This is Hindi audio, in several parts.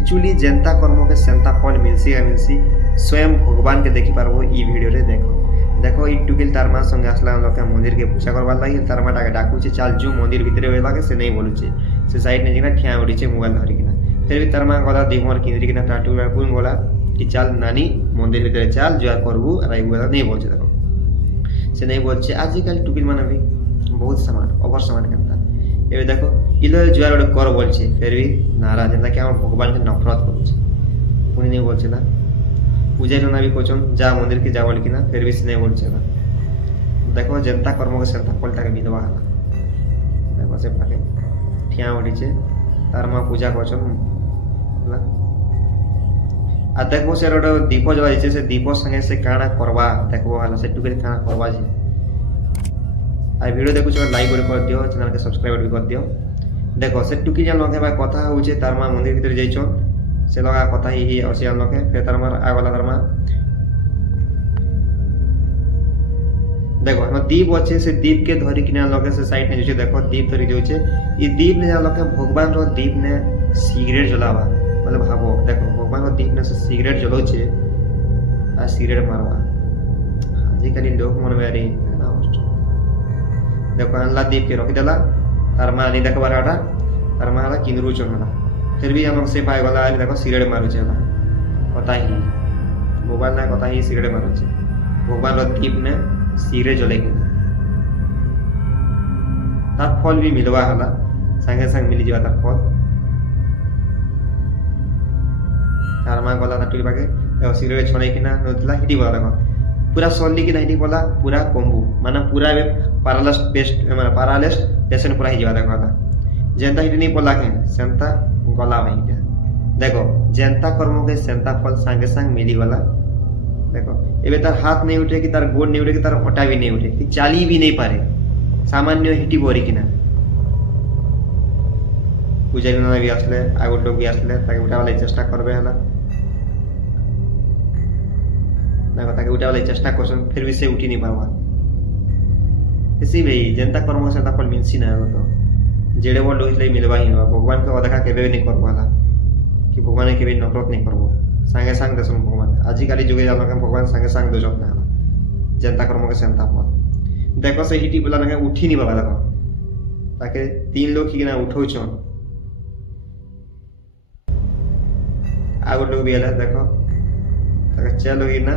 एक्चुअली जेंता कर्म के सेंता फल मिलसी मिलसी स्वयं भगवान के देखी पारबो ई वीडियो रे देखो ई टुकिल तार माँ संगे आसला लोके मंदिर के पूजा करवार लगी तार माँ टाके डाकुचे चल जो मंदिर भितर वेला के से नहीं बोलुचे से साइड ने जिना ठिया उड़ीचे मोबाइल धरिकिना फिर भी तार माँ गला देहमर किंद्रिकिना टाटू पुन गला कि चल नानी मंदिर भितर चल जुआ करबू अरे वेला नहीं बोलचे देखो से नहीं बोलचे आजिकल टुकिल माने भी बहुत सामान ओवर सामान करता एबे देखो इलो जुआर गोटे कर बोलছে फिर भी नाराज जेंता कि हम भगवान के नफरत करूचे पुनी नहीं बोलছে ना पूजा ना भी कोचन जा मंदिर के जा बोल कि ना फिर भी से नहीं बोलছে ना देखो जनता कर्म के सेंता फलटा के विधवा हला देखो से पाके ठिया उठीचे तार माँ पूजा कोचन हला आ देखो से रोड दीप जला जैसे से दीप संगे से काना करवा देखो हला से टुके काना करवा जी आ वीडियो देखु छ लाइक कर दियो चैनल के सब्सक्राइब भी कर दियो देखो से टुकी जान लगे भाई कथा होचे तार माँ मंदिर भीतर जाइछो से लगा कथा ही और से जान लगे फिर तार माँ आगला तार माँ देखो हम दीप अच्छे से दीप के धरी किना लगे से साइड ने जो देखो दीप धरी जोचे ये दीप ने जान लगे भगवान रो दीप ने सिगरेट जलावा मतलब भाबो देखो भगवान रो दीप ने से सिगरेट जलोचे आ सिगरेट मारवा आजिकल लोग मन में रे देखो अनला दीप के रखी देला तार माँ नहीं देखबार आटा तार माँ किंदरू चला फिर भी हम से पाए गला देखो सिगरेट मारुचे कथा ही मोबाइल ना कथा ही सिगरेट मारुचे भगवान रो दीप ने सिगरेट जले तार फल भी मिलवा हला संगे संग मिली जावा तार फल तार माँ गला टुली पाके देखो सिगरेट छोड़े कि ना नतला हिटी बोला देखो पूरा सॉली की नहीं बोला पूरा कोम्बू माना पूरा पैरालिस पेशेंट पूरा ही जावा देखो जेंता हिटी नहीं बोला के सेंता गला भाई देखो जेंता कर्म के सेंता फल संगे संग मिली गला देखो एबे तार हाथ नहीं उठे कि तार गोड़ नहीं उठे कि तार ओटा भी नहीं उठे कि चाली भी नहीं पारे सामान्य हिटी बोरी किना पूजा ना भी आसले आगो लोग भी आसले ताके उठा वाला चेष्टा करबे हला देखो ताके उठा वाला चेष्टा करसन फिर भी से उठी नहीं पावा इसी भाई जनता कर्म से ता फल मिलसी ना तो जेड़े वो लोग मिलवा ही भगवान के देखा केबे नहीं करवाला कि भगवान के भी नफरत नहीं करबो संगे संग दसन भगवान आजिकल जुगे जानो के भगवान संगे संग दजक ना जनता कर्म के सेंता फल देखो से हिटी बोला ना उठी नहीं बाबा देखो ताके तीन लोग की ना उठो छन आगो लोग भी आला देखो ताके चलो ही ना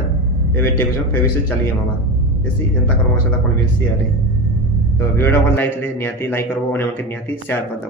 एबे टेकुछन फेबी से चलिए मामा ऐसी जनता कर्म से फल मिलसी अरे तो वीडियो भल लाइक ले निहाती लाइक करबो और उनके निहाती शेयर कर दो।